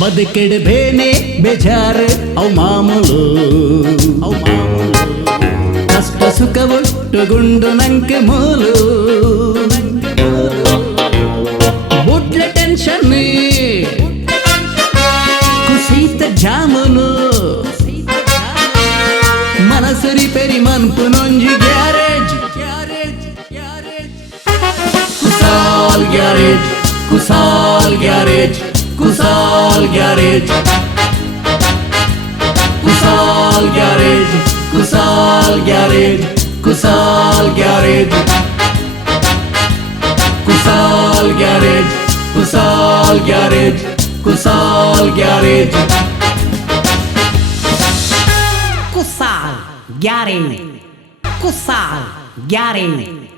ಬದುಕಿಡಬೇನೆ ಬೇಜಾರು ಅವು ಮಾಮೂಲು ಕಷ್ಟ ಸುಖ ಒಟ್ಟುಗುಂಡು ನಂಗೆ ಮೂಲು ಬುಟ್ಲೆ ಟೆನ್ಷನ್ ಕುಸಿತ ಜಾಮೂನು ಮನಸ್ಸು ರಿಪೇರಿ ಮನ್ಪು ನೊಂಜಿ garage Kusal garage Kusal garage Kusal garage Kusal garage Kusal garage Kusal garage Kusal garage Kusal garage Kusal garage Kusal Garage. Kusal Garage.